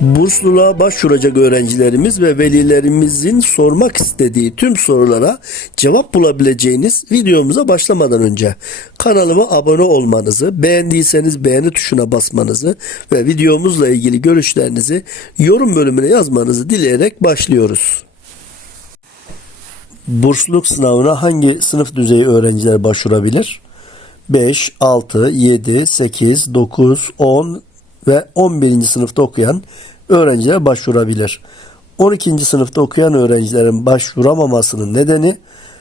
Bursluluğa başvuracak öğrencilerimiz ve velilerimizin sormak istediği tüm sorulara cevap bulabileceğiniz videomuza başlamadan önce kanalıma abone olmanızı, beğendiyseniz beğeni tuşuna basmanızı ve videomuzla ilgili görüşlerinizi yorum bölümüne yazmanızı dileyerek başlıyoruz. Bursluluk sınavına hangi sınıf düzeyi öğrenciler başvurabilir? 5, 6, 7, 8, 9, 10 ve 11. sınıfta okuyan öğrenciler başvurabilir. 12. sınıfta okuyan öğrencilerin başvuramamasının nedeni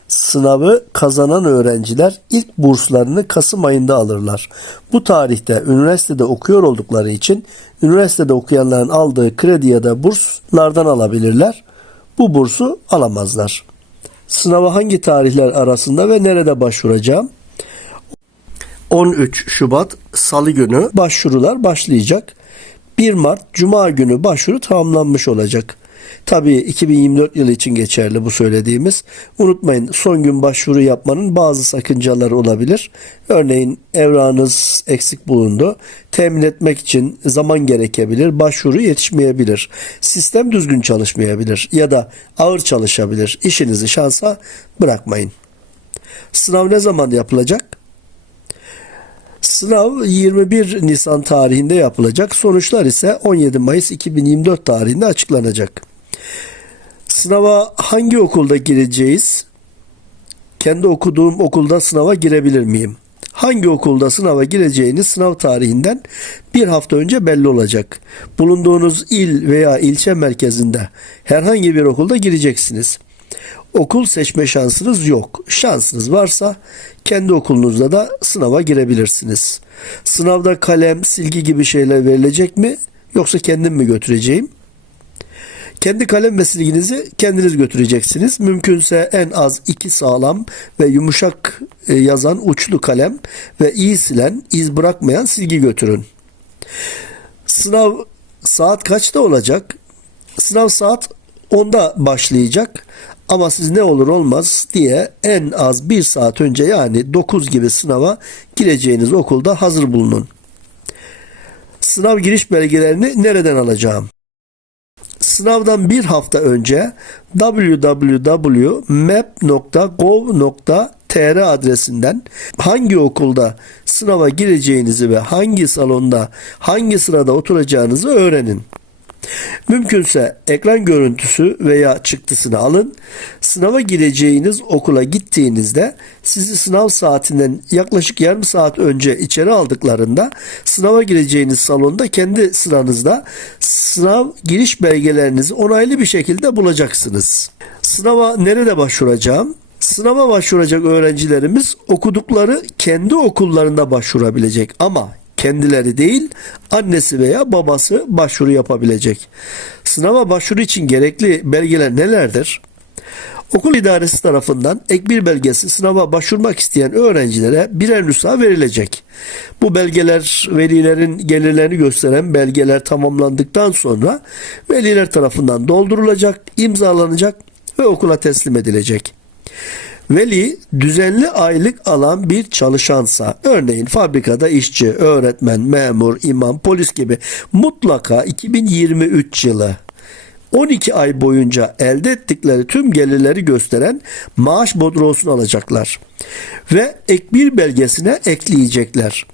sınavı kazanan öğrenciler ilk burslarını Kasım ayında alırlar. Bu tarihte üniversitede okuyor oldukları için üniversitede okuyanların aldığı kredi ya da burslardan alabilirler. Bu bursu alamazlar. Sınava hangi tarihler arasında ve nerede başvuracağım? 13 Şubat Salı günü başvurular başlayacak. 1 Mart Cuma günü başvuru tamamlanmış olacak. Tabii 2024 yılı için geçerli bu söylediğimiz. Unutmayın son gün başvuru yapmanın bazı sakıncaları olabilir. Örneğin evranız eksik bulundu. Temin etmek için zaman gerekebilir. Başvuru yetişmeyebilir. Sistem düzgün çalışmayabilir ya da ağır çalışabilir. İşinizi şansa bırakmayın. Sınav ne zaman yapılacak? Sınav 21 Nisan tarihinde yapılacak. Sonuçlar ise 17 Mayıs 2024 tarihinde açıklanacak. Sınava hangi okulda gireceğiz? Kendi okuduğum okulda sınava girebilir miyim? Hangi okulda sınava gireceğiniz sınav tarihinden bir hafta önce belli olacak. Bulunduğunuz il veya ilçe merkezinde herhangi bir okulda gireceksiniz. Okul seçme şansınız yok. Şansınız varsa kendi okulunuzda da sınava girebilirsiniz. Sınavda kalem, silgi gibi şeyler verilecek mi yoksa kendim mi götüreceğim? Kendi kalem ve silginizi kendiniz götüreceksiniz. Mümkünse en az iki sağlam ve yumuşak e, yazan uçlu kalem ve iyi silen, iz bırakmayan silgi götürün. Sınav saat kaçta olacak? Sınav saat 10'da başlayacak. Ama siz ne olur olmaz diye en az bir saat önce yani 9 gibi sınava gireceğiniz okulda hazır bulunun. Sınav giriş belgelerini nereden alacağım? Sınavdan bir hafta önce www.map.gov.tr adresinden hangi okulda sınava gireceğinizi ve hangi salonda hangi sırada oturacağınızı öğrenin. Mümkünse ekran görüntüsü veya çıktısını alın. Sınava gireceğiniz okula gittiğinizde sizi sınav saatinden yaklaşık yarım saat önce içeri aldıklarında sınava gireceğiniz salonda kendi sıranızda sınav giriş belgelerinizi onaylı bir şekilde bulacaksınız. Sınava nerede başvuracağım? Sınava başvuracak öğrencilerimiz okudukları kendi okullarında başvurabilecek ama kendileri değil annesi veya babası başvuru yapabilecek. Sınava başvuru için gerekli belgeler nelerdir? Okul idaresi tarafından ek bir belgesi sınava başvurmak isteyen öğrencilere birer nüsha verilecek. Bu belgeler velilerin gelirlerini gösteren belgeler tamamlandıktan sonra veliler tarafından doldurulacak, imzalanacak ve okula teslim edilecek. Veli düzenli aylık alan bir çalışansa, örneğin fabrikada işçi, öğretmen, memur, imam, polis gibi mutlaka 2023 yılı 12 ay boyunca elde ettikleri tüm gelirleri gösteren maaş bodrosunu alacaklar ve ek bir belgesine ekleyecekler.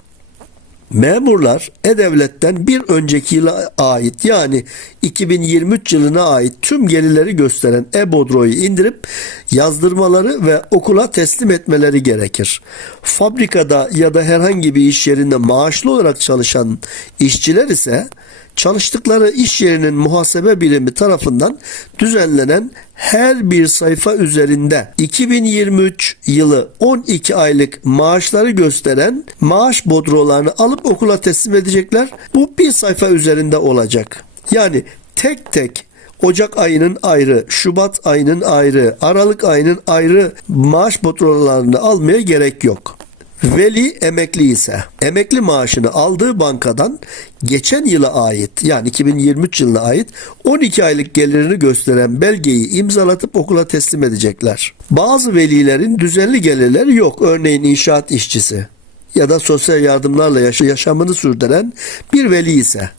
Memurlar E-Devlet'ten bir önceki yıla ait yani 2023 yılına ait tüm gelirleri gösteren E-Bodro'yu indirip yazdırmaları ve okula teslim etmeleri gerekir. Fabrikada ya da herhangi bir iş yerinde maaşlı olarak çalışan işçiler ise çalıştıkları iş yerinin muhasebe birimi tarafından düzenlenen her bir sayfa üzerinde 2023 yılı 12 aylık maaşları gösteren maaş bodrolarını alıp okula teslim edecekler. Bu bir sayfa üzerinde olacak. Yani tek tek Ocak ayının ayrı, Şubat ayının ayrı, Aralık ayının ayrı maaş bodrolarını almaya gerek yok. Veli emekli ise emekli maaşını aldığı bankadan geçen yıla ait yani 2023 yılına ait 12 aylık gelirini gösteren belgeyi imzalatıp okula teslim edecekler. Bazı velilerin düzenli gelirleri yok. Örneğin inşaat işçisi ya da sosyal yardımlarla yaşamını sürdüren bir veli ise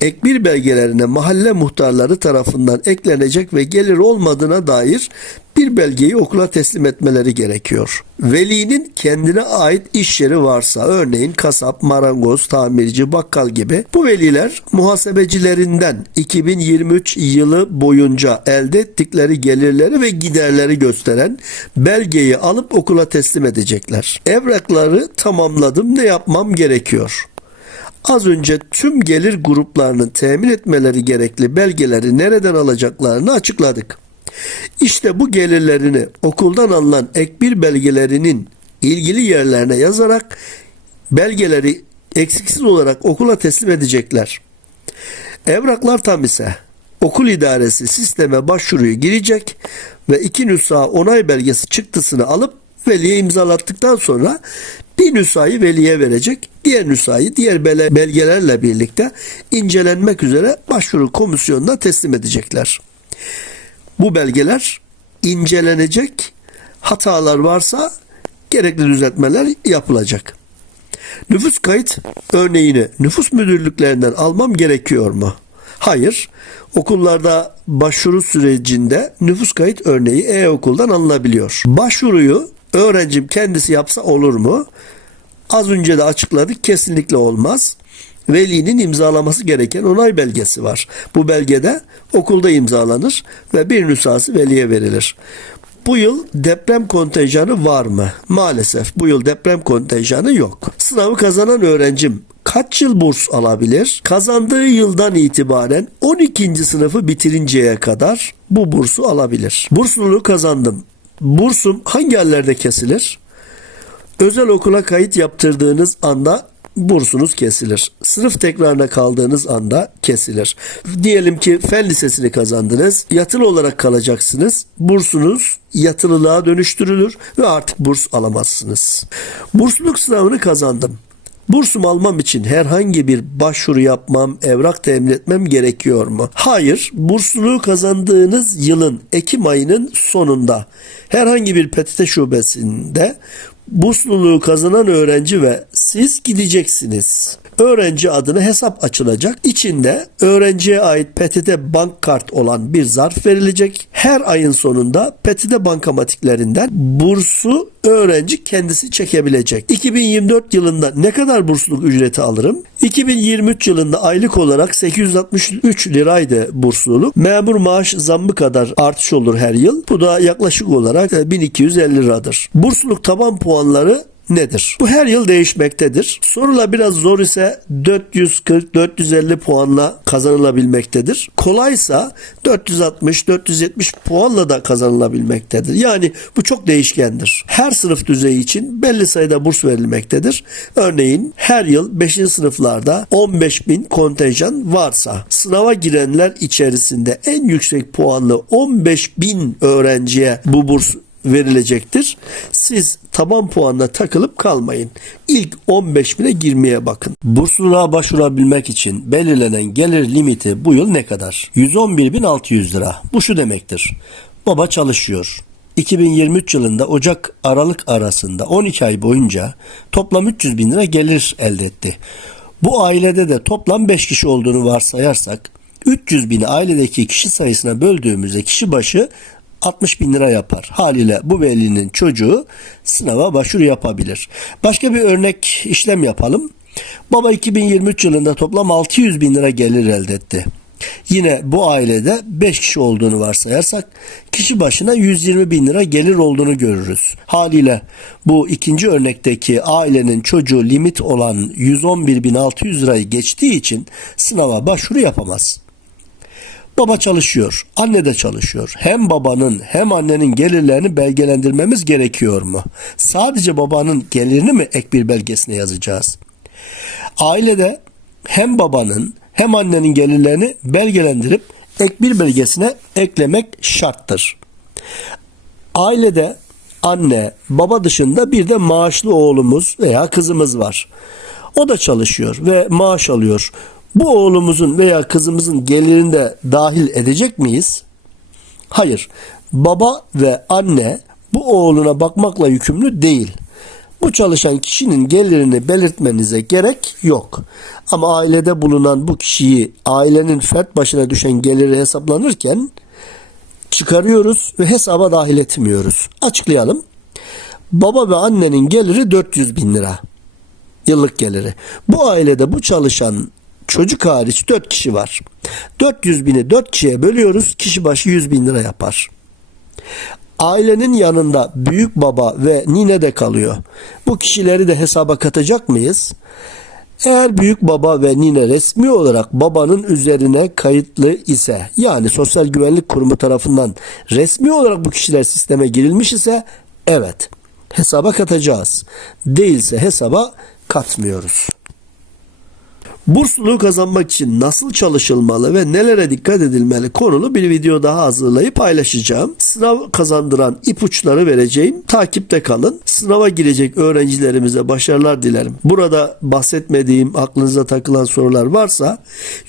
ek bir belgelerine mahalle muhtarları tarafından eklenecek ve gelir olmadığına dair bir belgeyi okula teslim etmeleri gerekiyor. Velinin kendine ait iş yeri varsa örneğin kasap, marangoz, tamirci, bakkal gibi bu veliler muhasebecilerinden 2023 yılı boyunca elde ettikleri gelirleri ve giderleri gösteren belgeyi alıp okula teslim edecekler. Evrakları tamamladım ne yapmam gerekiyor? Az önce tüm gelir gruplarının temin etmeleri gerekli belgeleri nereden alacaklarını açıkladık. İşte bu gelirlerini okuldan alınan ek bir belgelerinin ilgili yerlerine yazarak belgeleri eksiksiz olarak okula teslim edecekler. Evraklar tam ise okul idaresi sisteme başvuruyu girecek ve iki nüsha onay belgesi çıktısını alıp veliye imzalattıktan sonra bir nüshayı veliye verecek. Diğer nüshayı diğer belgelerle birlikte incelenmek üzere başvuru komisyonuna teslim edecekler. Bu belgeler incelenecek. Hatalar varsa gerekli düzeltmeler yapılacak. Nüfus kayıt örneğini nüfus müdürlüklerinden almam gerekiyor mu? Hayır. Okullarda başvuru sürecinde nüfus kayıt örneği e-okuldan alınabiliyor. Başvuruyu öğrencim kendisi yapsa olur mu? Az önce de açıkladık kesinlikle olmaz. Velinin imzalaması gereken onay belgesi var. Bu belgede okulda imzalanır ve bir nüshası veliye verilir. Bu yıl deprem kontenjanı var mı? Maalesef bu yıl deprem kontenjanı yok. Sınavı kazanan öğrencim kaç yıl burs alabilir? Kazandığı yıldan itibaren 12. sınıfı bitirinceye kadar bu bursu alabilir. Bursluluğu kazandım. Bursum hangi hallerde kesilir? Özel okula kayıt yaptırdığınız anda bursunuz kesilir. Sınıf tekrarına kaldığınız anda kesilir. Diyelim ki fen lisesini kazandınız. Yatılı olarak kalacaksınız. Bursunuz yatılılığa dönüştürülür ve artık burs alamazsınız. Bursluluk sınavını kazandım. Bursum almam için herhangi bir başvuru yapmam, evrak temin etmem gerekiyor mu? Hayır, bursluluğu kazandığınız yılın Ekim ayının sonunda herhangi bir PTT şubesinde bursluluğu kazanan öğrenci ve siz gideceksiniz. Öğrenci adına hesap açılacak. İçinde öğrenciye ait PTT bank kart olan bir zarf verilecek. Her ayın sonunda PTT bankamatiklerinden bursu öğrenci kendisi çekebilecek. 2024 yılında ne kadar bursluluk ücreti alırım? 2023 yılında aylık olarak 863 liraydı bursluluk. Memur maaş zammı kadar artış olur her yıl. Bu da yaklaşık olarak e, 1250 liradır. Bursluluk taban puanları nedir? Bu her yıl değişmektedir. Sorular biraz zor ise 440-450 puanla kazanılabilmektedir. Kolaysa 460-470 puanla da kazanılabilmektedir. Yani bu çok değişkendir. Her sınıf düzeyi için belli sayıda burs verilmektedir. Örneğin her yıl 5. sınıflarda 15 bin kontenjan varsa sınava girenler içerisinde en yüksek puanlı 15 bin öğrenciye bu burs verilecektir. Siz taban puanına takılıp kalmayın. İlk 15 bine girmeye bakın. Bursluluğa başvurabilmek için belirlenen gelir limiti bu yıl ne kadar? 111.600 lira. Bu şu demektir. Baba çalışıyor. 2023 yılında Ocak-Aralık arasında 12 ay boyunca toplam 300 bin lira gelir elde etti. Bu ailede de toplam 5 kişi olduğunu varsayarsak 300 bini ailedeki kişi sayısına böldüğümüzde kişi başı 60 bin lira yapar. Haliyle bu velinin çocuğu sınava başvuru yapabilir. Başka bir örnek işlem yapalım. Baba 2023 yılında toplam 600 bin lira gelir elde etti. Yine bu ailede 5 kişi olduğunu varsayarsak kişi başına 120 bin lira gelir olduğunu görürüz. Haliyle bu ikinci örnekteki ailenin çocuğu limit olan 111.600 lirayı geçtiği için sınava başvuru yapamaz. Baba çalışıyor, anne de çalışıyor. Hem babanın hem annenin gelirlerini belgelendirmemiz gerekiyor mu? Sadece babanın gelirini mi ek bir belgesine yazacağız? Ailede hem babanın hem annenin gelirlerini belgelendirip ek bir belgesine eklemek şarttır. Ailede anne, baba dışında bir de maaşlı oğlumuz veya kızımız var. O da çalışıyor ve maaş alıyor. Bu oğlumuzun veya kızımızın gelirini de dahil edecek miyiz? Hayır. Baba ve anne bu oğluna bakmakla yükümlü değil. Bu çalışan kişinin gelirini belirtmenize gerek yok. Ama ailede bulunan bu kişiyi ailenin fert başına düşen geliri hesaplanırken çıkarıyoruz ve hesaba dahil etmiyoruz. Açıklayalım. Baba ve annenin geliri 400 bin lira. Yıllık geliri. Bu ailede bu çalışan çocuk hariç 4 kişi var. 400 bini 4 kişiye bölüyoruz. Kişi başı 100 bin lira yapar. Ailenin yanında büyük baba ve nine de kalıyor. Bu kişileri de hesaba katacak mıyız? Eğer büyük baba ve nine resmi olarak babanın üzerine kayıtlı ise yani Sosyal Güvenlik Kurumu tarafından resmi olarak bu kişiler sisteme girilmiş ise evet hesaba katacağız. Değilse hesaba katmıyoruz. Bursluluğu kazanmak için nasıl çalışılmalı ve nelere dikkat edilmeli konulu bir video daha hazırlayıp paylaşacağım. Sınav kazandıran ipuçları vereceğim. Takipte kalın. Sınava girecek öğrencilerimize başarılar dilerim. Burada bahsetmediğim aklınıza takılan sorular varsa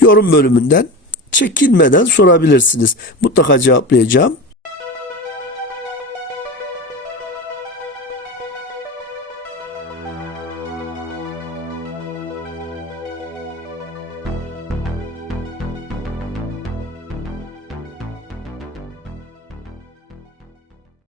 yorum bölümünden çekinmeden sorabilirsiniz. Mutlaka cevaplayacağım.